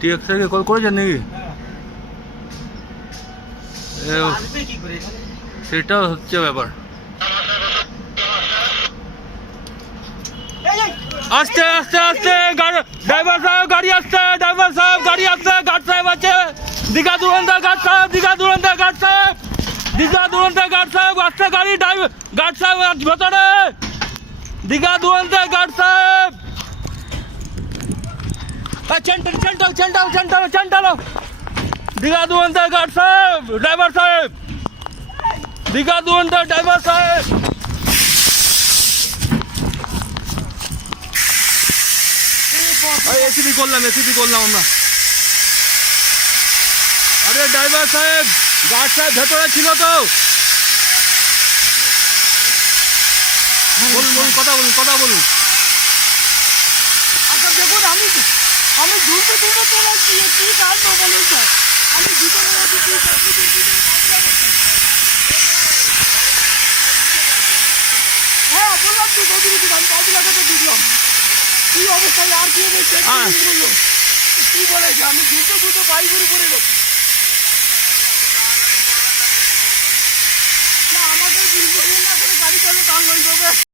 টিএক্সকে call করেছেন নাকি? সেটা হচ্ছে ব্যাপার। আস্তে আস্তে আস্তে ড্রাইভার সাহেব গাড়ি আসছে, ড্রাইভার সাহেব গাড়ি আসছে, গার্ড সাহেব আছে, দীঘা দুরন্ত গার্ড সাহেব, দীঘা দুরন্ত গার্ড সাহেব, দীঘা দুরন্ত গার্ড সাহেব আসছে, গাড়ি গার্ড সাহেব ভেতরে, দীঘা দুরন্ত গার্ড সাহেব। চেন্টালো দীঘা দুরন্ত গার্ড সাহেব, ড্রাইভার সাহেব, দীঘা দুরন্ত ড্রাইভার সাহেব। এসিপি করলাম আমরা। আরে ড্রাইভার সাহেব, গার্ড সাহেব ভেতরে ছিল তো। বলুন কথা বলুন। আচ্ছা দেখুন, আমি দুটো চলে আসছি, কি কাজ বলুন স্যার? আমি ভিতরে হ্যাঁ বললাম তো, আমি 5 লাখাতে ঢুকলাম। কি অবস্থায় আর কি হবে কি বলেছে? আমি দুটো বাইকের উপরে না, আমাদের না করে গাড়ি চালু টান লইবে।